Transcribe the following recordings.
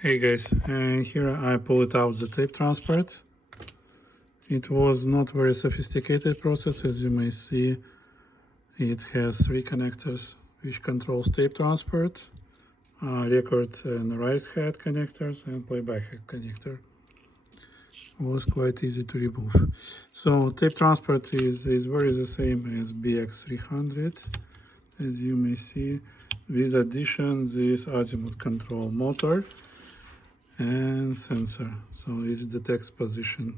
Hey guys, and here I pulled out the tape transport. It was not very sophisticated process. As you may see, it has 3 connectors which controls tape transport, record and write head connectors, and playback head connector. It was quite easy to remove. So tape transport is very the same as BX300, as you may see, with addition this azimuth control motor and sensor, so it detects position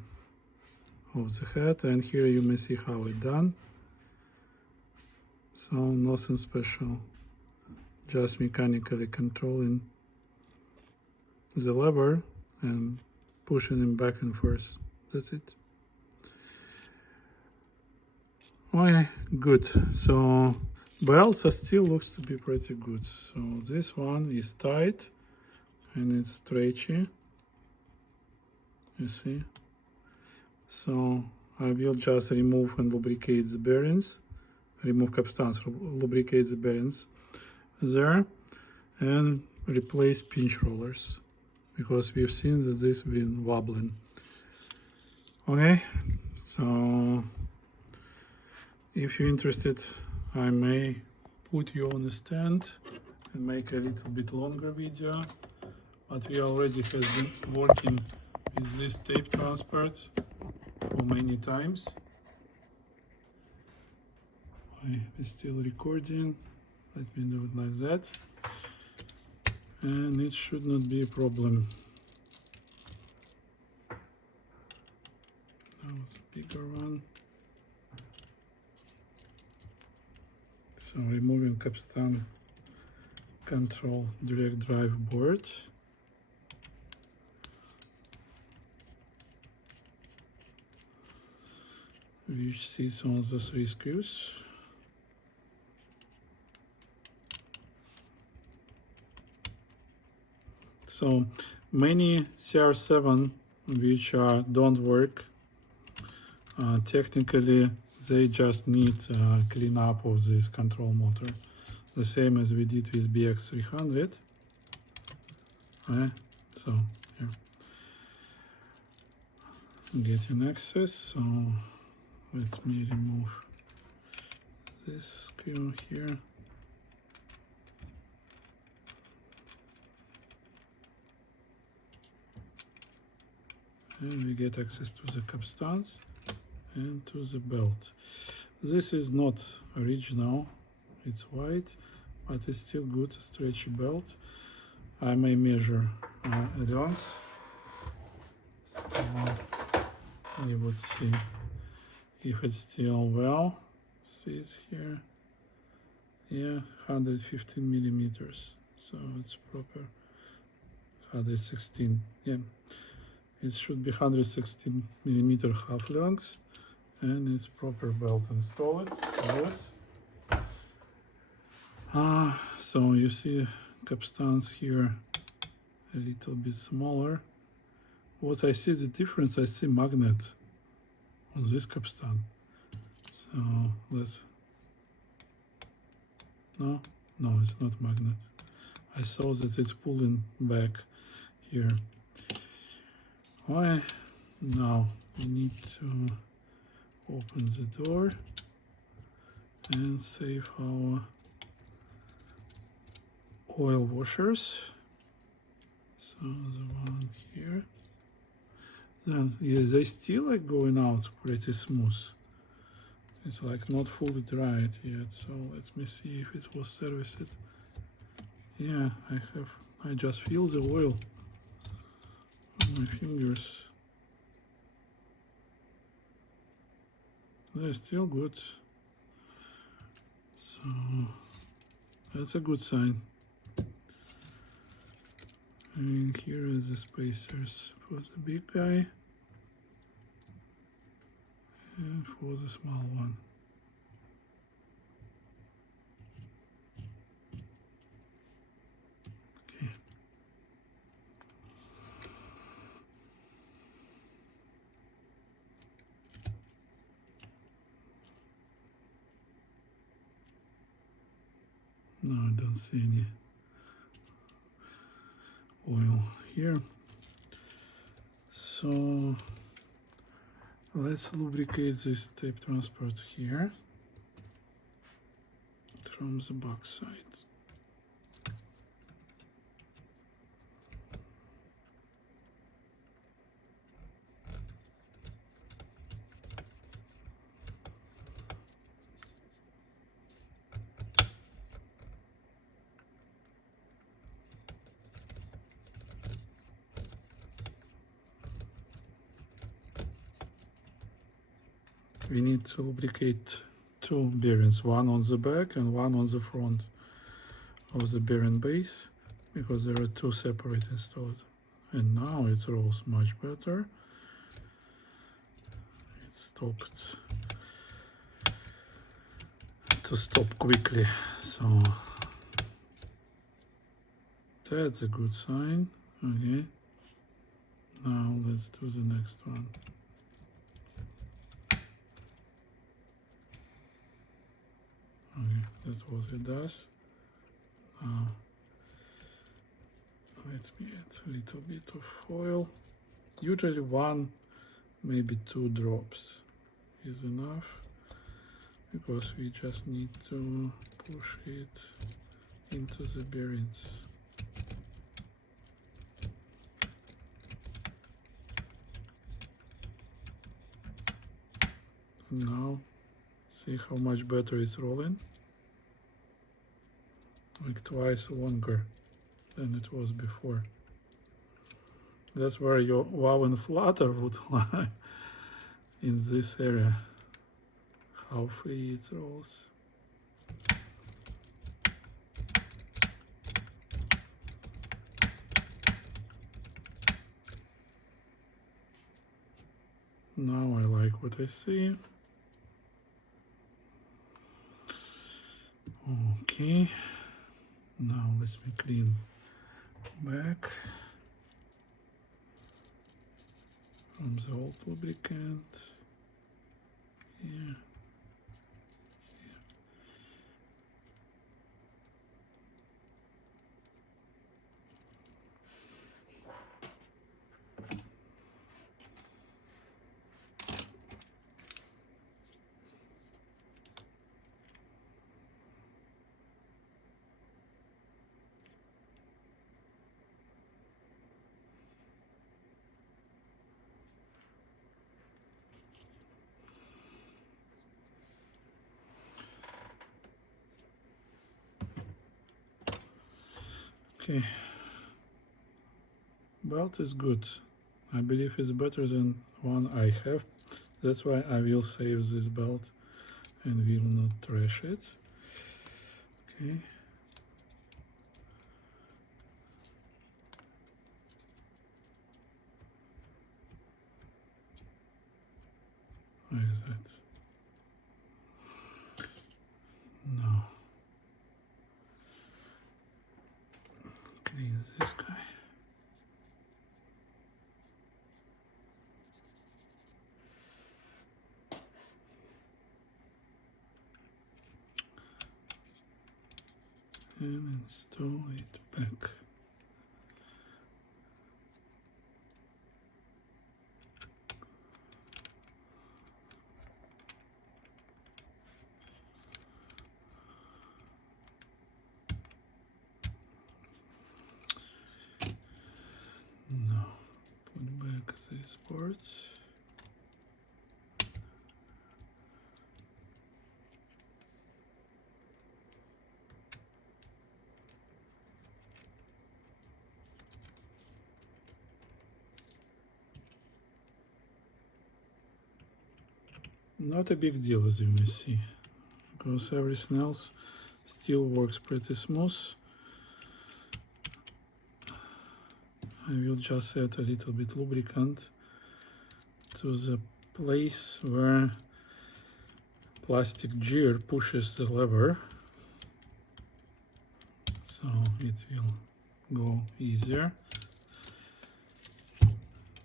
of the head, and here you may see how it done. So nothing special, just mechanically controlling the lever and pushing him back and forth. That's it. Okay, good. So Belsa still looks to be pretty good. So this one is tight and it's stretchy, you see. So I will just remove and lubricate the bearings, remove capstans, lubricate the bearings there, and replace pinch rollers, because we've seen that this been wobbling. Okay, so if you're interested, I may put you on a stand and make a little bit longer video, but we already have been working with this tape transport for many times. I'm still recording. Let me do it like that, and it should not be a problem. That was a bigger one. So removing capstan control direct drive board. Which sits on the 3 screws. So many CR-7 which don't work, technically they just need cleanup of this control motor, the same as we did with BX300. So here, getting access. So let me remove this screw here. And we get access to the capstans and to the belt. This is not original, it's white, but it's still good, stretchy belt. I may measure around. So you would see if it's still well. Says here, yeah, 115 millimeters. So it's proper. 116, yeah. It should be 116 millimeter half length, and it's proper belt installed. So you see capstans here a little bit smaller. What I see the difference, I see magnet on this capstan. So let's, no, it's not magnet. I saw that it's pulling back here. Why? Now we need to open the door and save our oil washers. So the one here. Then yeah, they still like going out pretty smooth. It's like not fully dried yet. So let me see if it was serviced. Yeah, I just feel the oil on my fingers. They're still good. So that's a good sign. And here are the spacers for the big guy and for the small one. Okay. No, I don't see any oil here. So let's lubricate this tape transport here from the back side. We need to lubricate two bearings, one on the back and one on the front of the bearing base, because there are two separate installed. And now it rolls much better. It stopped to stop quickly, so that's a good sign. Okay, now let's do the next one. Okay, that's what it does. Now let me add a little bit of oil. Usually one, maybe two drops is enough, because we just need to push it into the bearings. And now see how much better it's rolling. Like twice longer than it was before. That's where your wow and flutter would lie, in this area, how free it rolls. Now I like what I see. Okay, now let me clean back from the old lubricant. Here. Okay, belt is good. I believe it's better than one I have. That's why I will save this belt and will not trash it. Okay. Like that. Now clean this guy. And install it back. Now put back these parts. Not a big deal, as you may see, because everything else still works pretty smooth. I will just add a little bit lubricant to the place where plastic gear pushes the lever, so it will go easier.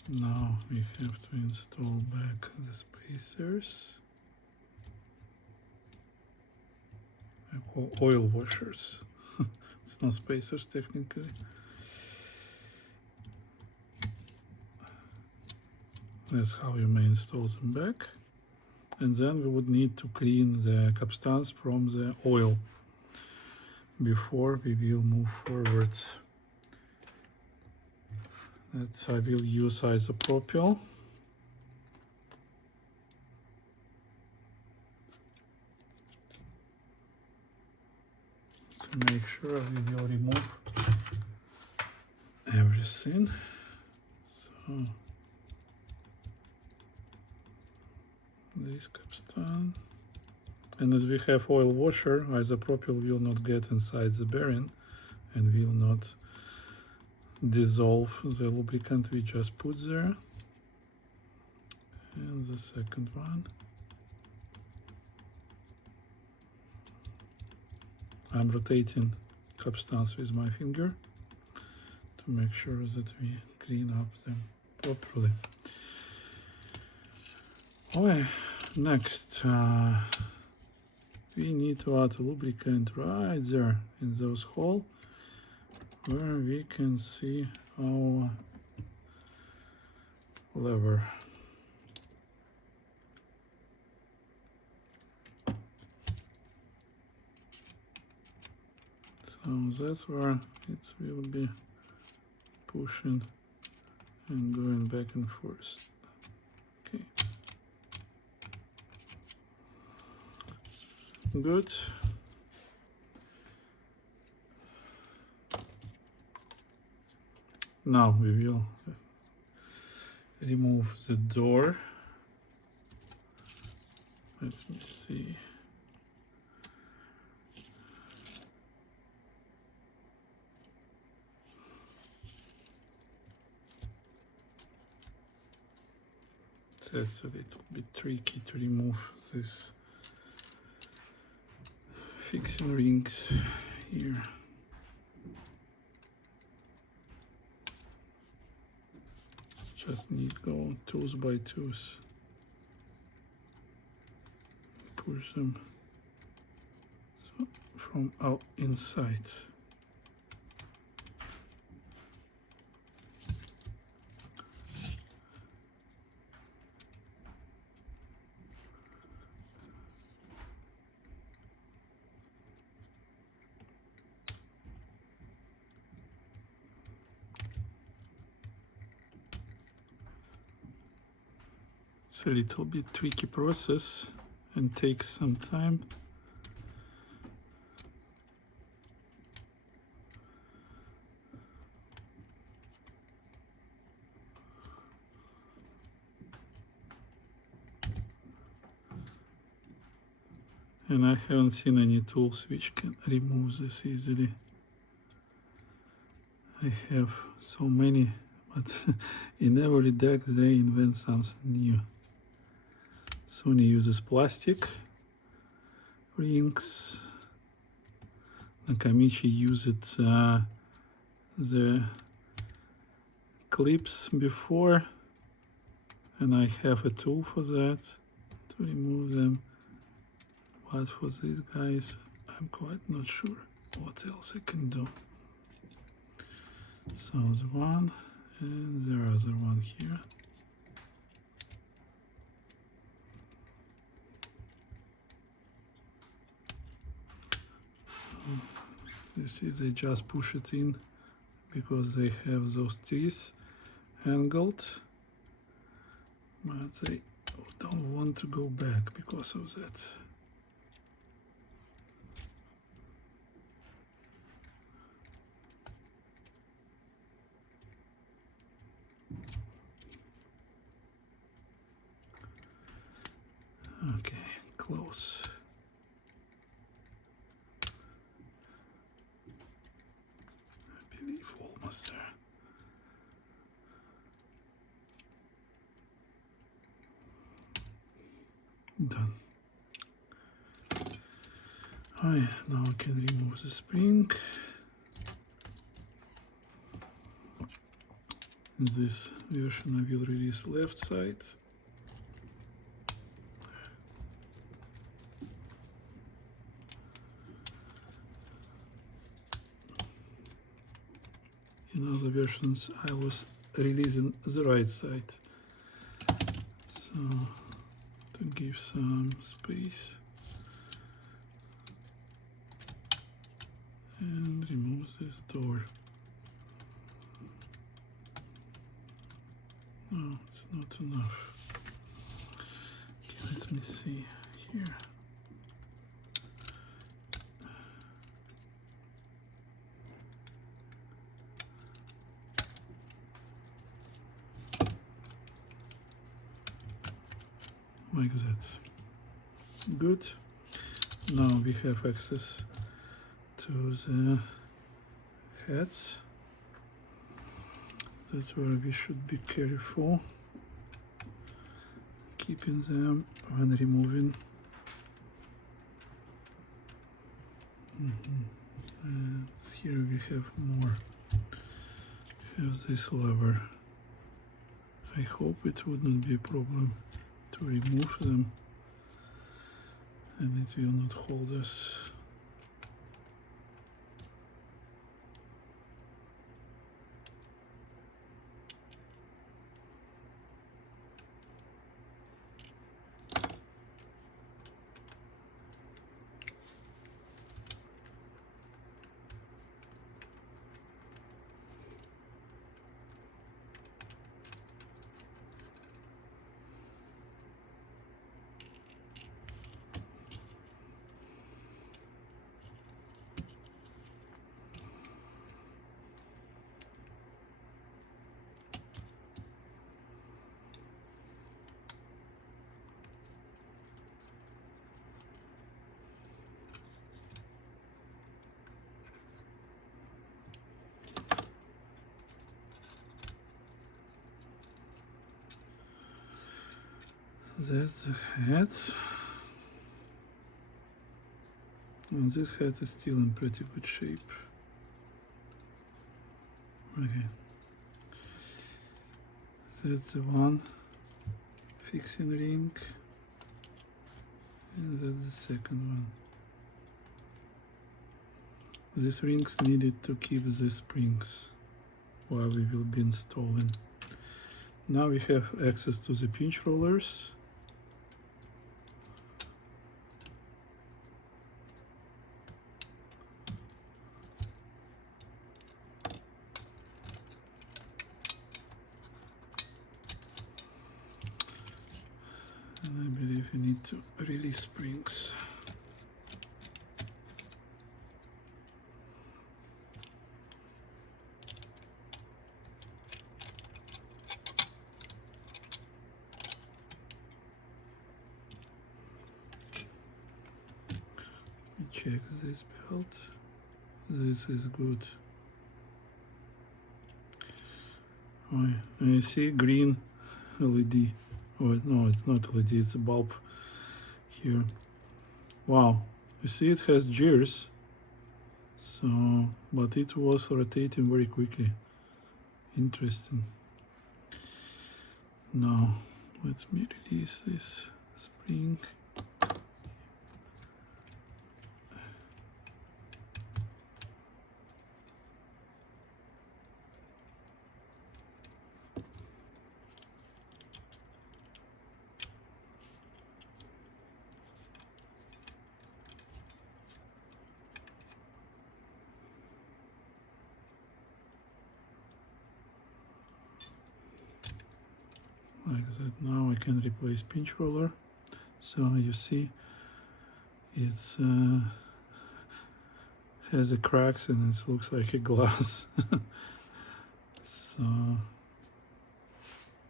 Now we have to install back the spacers. I call oil washers. It's not spacers technically. That's how you may install them back. And then we would need to clean the capstans from the oil before we will move forwards. That's, I will use isopropyl. To make sure we will remove everything. So this capstan. And as we have oil washer, isopropyl will not get inside the bearing and will not dissolve the lubricant we just put there. And the second one. I'm rotating capstans with my finger to make sure that we clean up them properly. Okay, next we need to add a lubricant right there in those holes where we can see our lever. So that's where it will be pushing and going back and forth. Okay. Good. Now we will remove the door. Let me see. That's a little bit tricky to remove this fixing rings here. Just need to go tooth by tooth. Push them so from out inside. It's a little bit tricky process and takes some time. And I haven't seen any tools which can remove this easily. I have so many, but in every deck they invent something new. Sony uses plastic rings. Nakamichi used the clips before, and I have a tool for that to remove them. But for these guys, I'm quite not sure what else I can do. So the one and the other one here. You see, they just push it in because they have those teeth angled, but they don't want to go back because of that. Okay, close. Almost there. Done. Alright, now I can remove the spring. In this version I will release left side. In other versions I was releasing the right side. So to give some space, and remove this door. No, it's not enough. Okay, let me see here. Like that. Good. Now we have access to the heads. That's where we should be careful, keeping them when removing. And here we have more. We have this lever. I hope it would not be a problem to remove them, and it will not hold us. That's the heads. And this head is still in pretty good shape. Okay. That's the one fixing ring. And that's the second one. These rings needed to keep the springs while we will be installing. Now we have access to the pinch rollers. And I believe we need to release springs. Check this belt. This is good. Oh, and you see green LED. Oh no, it's not LED, it's a bulb here. Wow, you see it has gears. So, but it was rotating very quickly. Interesting. Now, let me release this spring. Like that. Now I can replace pinch roller. So you see it's has a cracks and it looks like a glass. So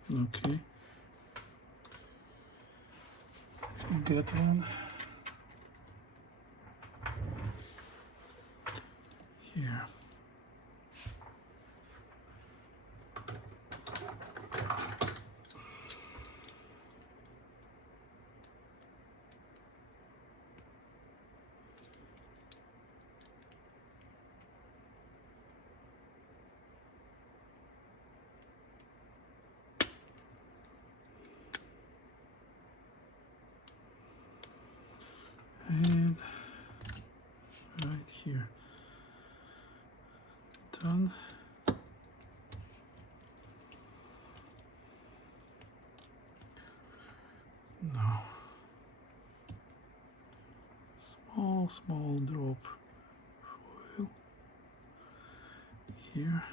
okay, let me get one here. And right here, done. Now, small drop foil here.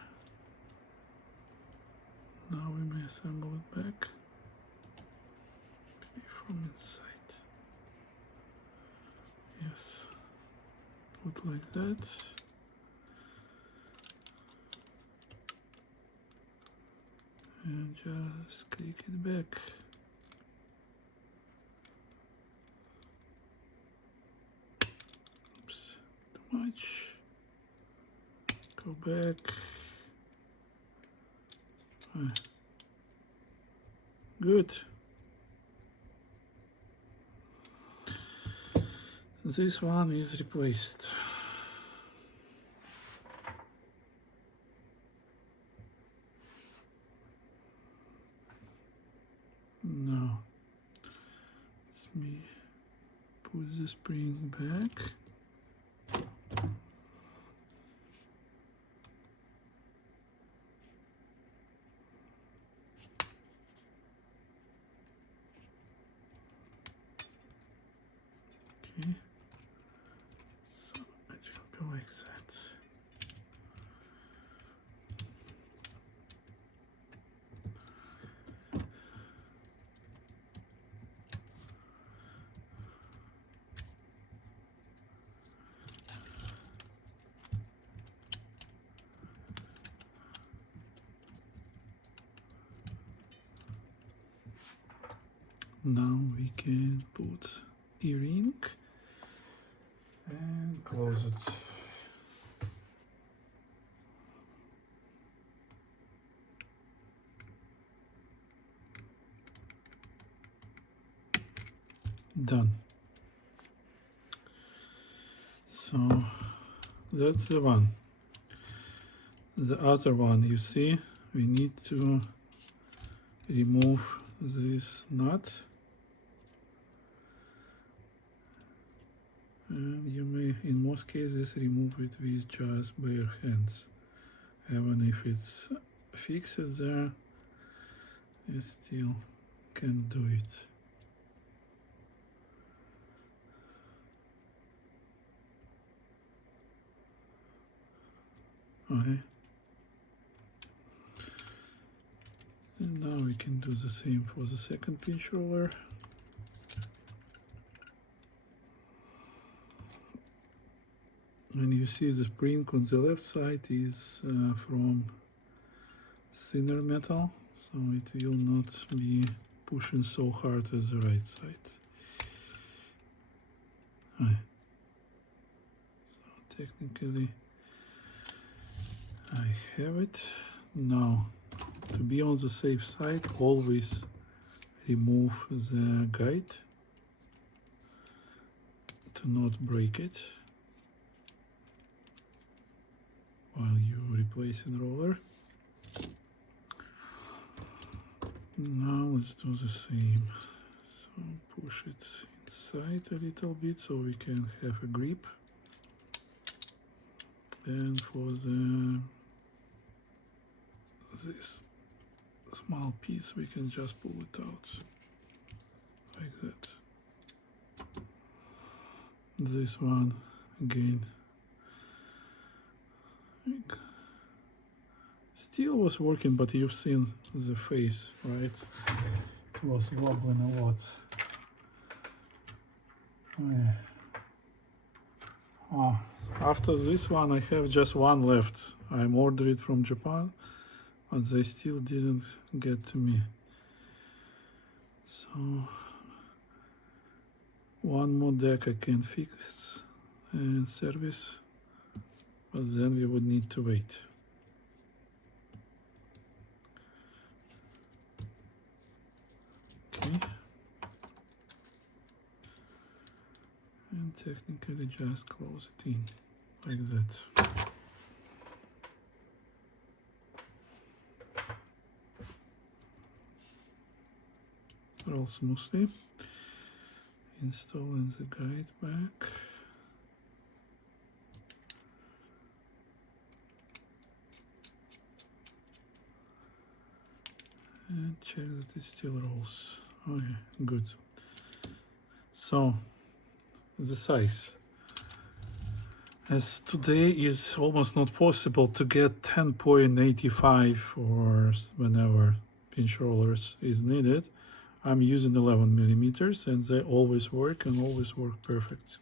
Now we may assemble it back from inside. Yes, put like that. And just click it back. Oops, too much. Go back. Good. This one is replaced. Now, let me put the spring back. Okay, so it will be like that. Now we can put earring and close it. Done. So that's the one. The other one, you see, we need to remove this nut. And you may, in most cases, remove it with just bare hands. Even if it's fixed there, you still can do it. Okay. And now we can do the same for the second pinch roller. And you see the spring on the left side is from thinner metal, so it will not be pushing so hard as the right side. Right. So technically I have it. Now, to be on the safe side, always remove the guide to not break it while you replace the roller. Now let's do the same. So push it inside a little bit so we can have a grip. And for this small piece we can just pull it out like that. This one again still was working, but you've seen the face, right? It was wobbling a lot. After this one I have just one left. I'm ordered it from Japan, but they still didn't get to me. So one more deck I can fix and service, but then we would need to wait. Okay. And technically just close it in like that. Roll smoothly. Installing the guide back. And check that it still rolls. Okay, good. So the size. As today is almost not possible to get 10.85 or whenever pinch rollers is needed, I'm using 11 millimeters, and they always work and always work perfect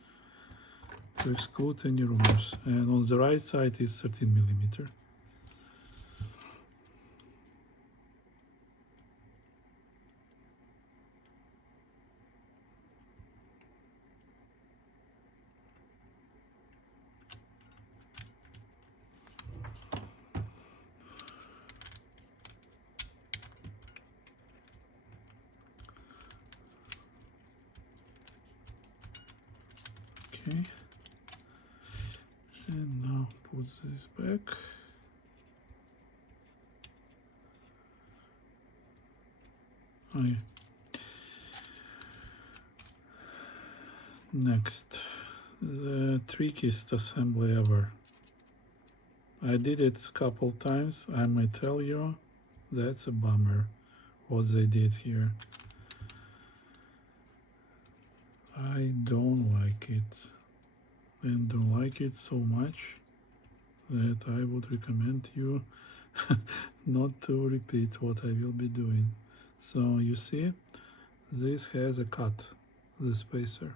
to exclude any rumors. And on the right side is 13 millimeter. Okay. And now put this back. Oh, yeah. Next, the trickiest assembly ever. I did it a couple times. I may tell you, that's a bummer what they did here. I don't like it, and don't like it so much that I would recommend you not to repeat what I will be doing. So you see, this has a cut, the spacer.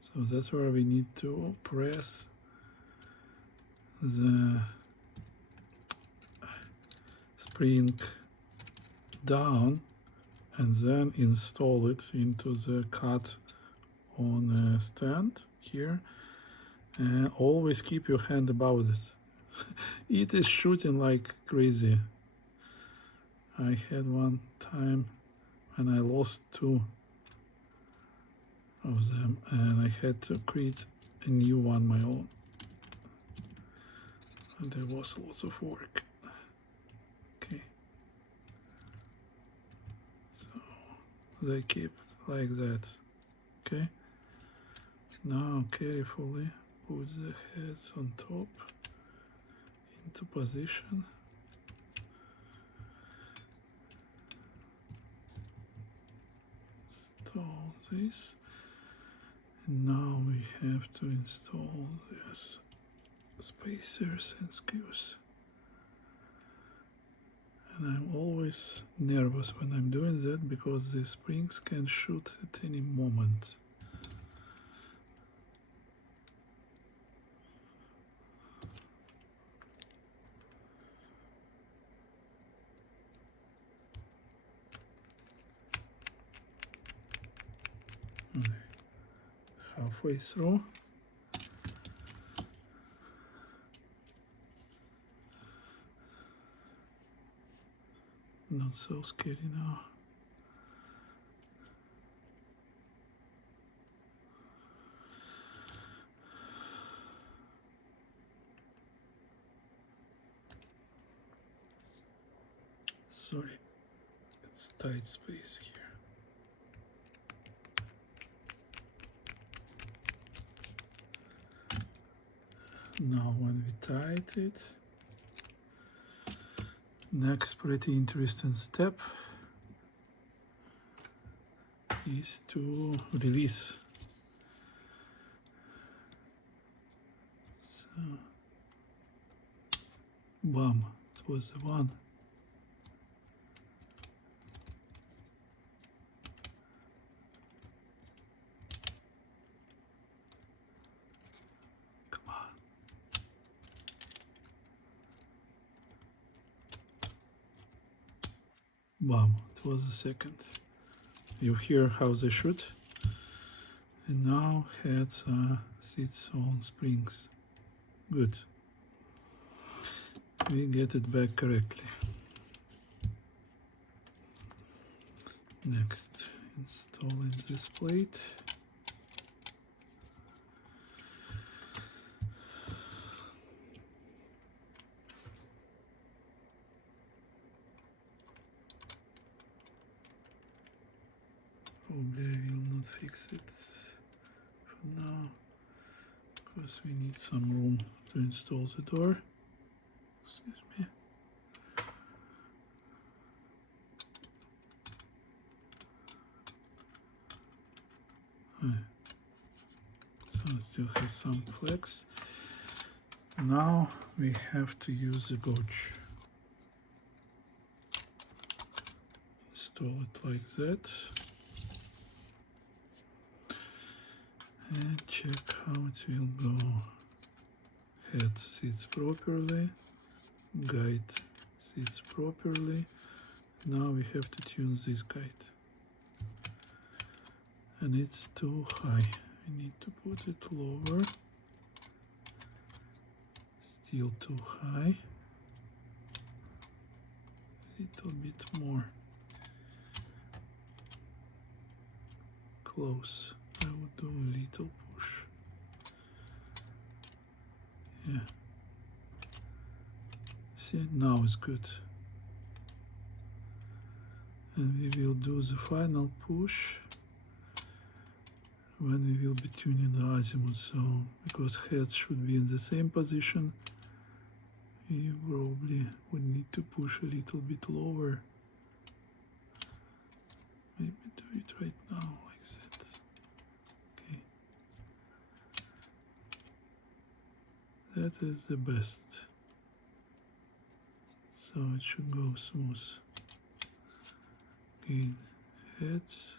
So that's where we need to press the spring down and then install it into the cut on a stand here, and always keep your hand above it. It is shooting like crazy. I had one time when I lost 2 of them, and I had to create a new one my own, and there was lots of work. Okay, so they keep like that. Okay, now carefully put the heads on top into position. Install this, and now we have to install this spacers and screws. And I'm always nervous when I'm doing that because the springs can shoot at any moment. Okay. Halfway through. Not so scary now. Sorry, it's tight space here. Now when we tight it, next pretty interesting step is to release. So, bam, it was the one. Come on. Bam, it was the second. You hear how they shoot? And now heads sits on springs. Good. We get it back correctly. Next, installing this plate. Probably I will not fix it for now because we need some room to install the door. Excuse me. still has some flex. Now we have to use the gauge. Install it like that. And check how it will go. Head sits properly. Guide sits properly. Now we have to tune this guide. And it's too high. We need to put it lower. Still too high. Little bit more. Close. I would do a little push. Yeah. See, now it's good. And we will do the final push when we will be tuning the azimuth. So, because heads should be in the same position, we probably would need to push a little bit lower. Maybe do it right now, like that. Okay. That is the best. So it should go smooth. Okay, heads.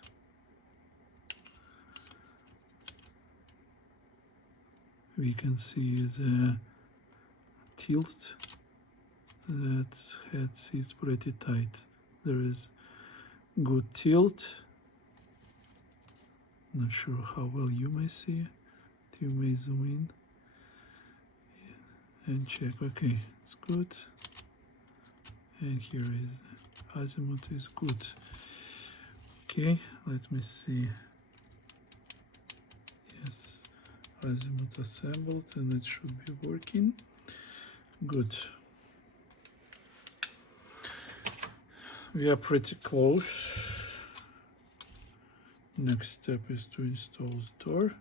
We can see the tilt. That head sits pretty tight. There is good tilt. Not sure how well you may see it. You may zoom in and check. Okay, it's good. And here is azimuth is good. Okay, let me see. Yes, azimuth assembled and it should be working. Good. We are pretty close. Next step is to install the door.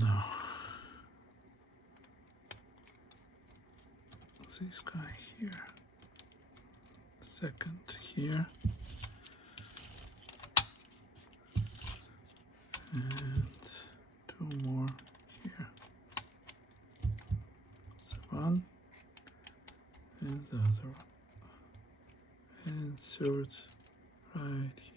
Now, this guy here, second here, and two more here. That's one, and the other one, and third right here.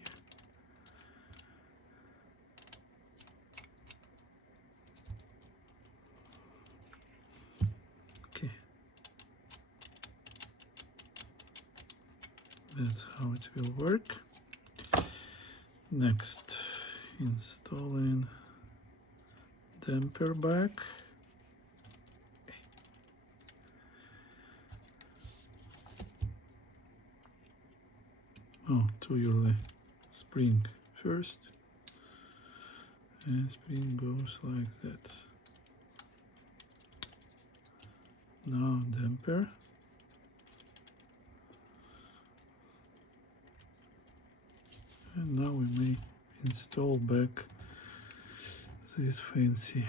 That's how it will work. Next, installing damper back. Oh, to your spring first. And spring goes like that. Now damper. And now we may install back these fancy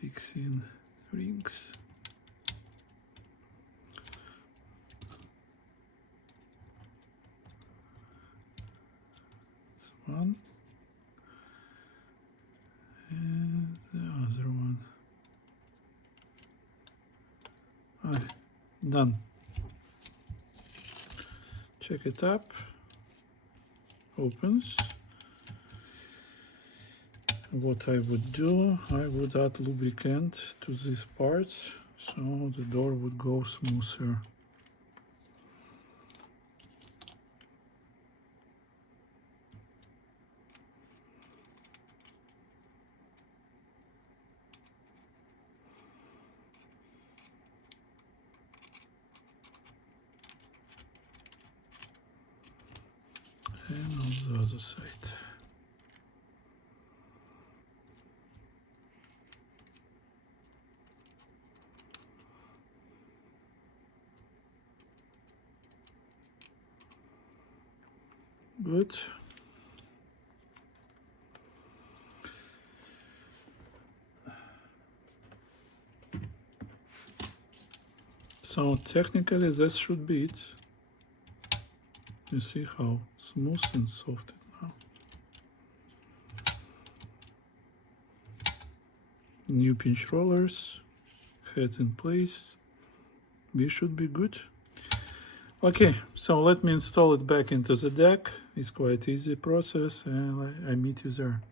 fixing rings. That's one. And the other one. Done. Check it up. Opens. What I would do, I would add lubricant to these parts so the door would go smoother. Good. So technically this should be it. You see how smooth and soft it now. New pinch rollers, head in place. We should be good. Okay, so let me install it back into the deck. It's quite easy process, and I meet you there.